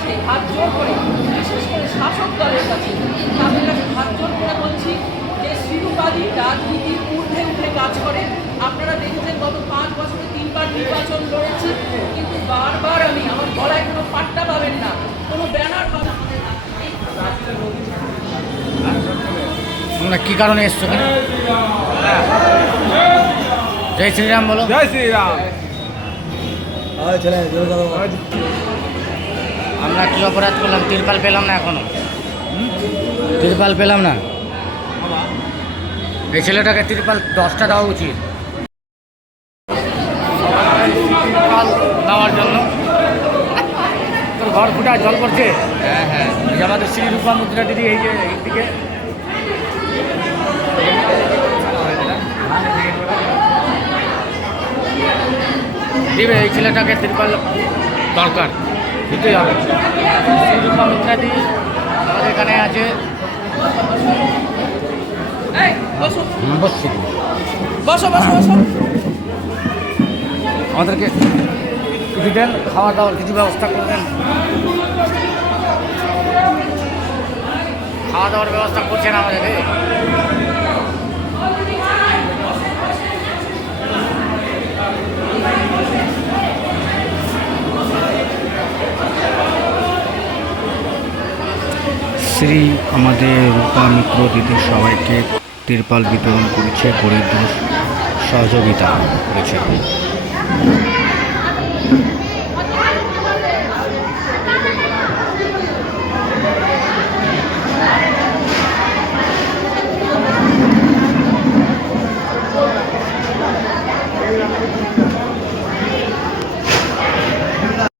কাছে হাত জোর করে, বিশেষ করে শাসক দলের কাছে, তাদের কাছে হাত জোর করে বলছি যে শিরুপাদি রাজনীতির ঊর্ধ্বে উঠে কাজ করে। আপনারা দেখেছেন গত 5 বছরে 3বার নির্বাচন লড়েছি, কিন্তু বারবার আমি আমার গলায় কোনো পাট্টা পাবেন না, কোনো ব্যানার পাবেন না। তোমরা কি কারণে এসছো? জয় শ্রীরাম বলো। জয় শ্রীরাম। আমরা কি অপরাধ করলাম? তিরপাল পেলাম না এখনো, তিরপাল পেলাম না। এই ছেলেটাকে তিরপাল 10টা দেওয়া উচিত তিরপাল দেওয়ার জন্য। তোর ঘর ফুটা জল পড়ছে। হ্যাঁ হ্যাঁ, আমাদের শ্রী রূপা মুদ্রা দিদি এই যে এইদিকে দিবে। এই ছেলেটাকে তিরপাল দরকার, দিতেই হবে। শ্রী রূপা মুদ্রা দিদি আমাদের এখানে আছে। এই বসো বসছি, বসো বসো বসো। আমাদেরকে কিছু দেন, খাওয়া দাওয়ার কিছু ব্যবস্থা করবেন। খাওয়া দাওয়ার ব্যবস্থা করছেন আমাদেরকে। শ্রী আমাদের রূপা মিত্র দিদি সবাইকে তিরপাল বিতরণ করেছে, গরিবদের সহযোগিতা করেছে।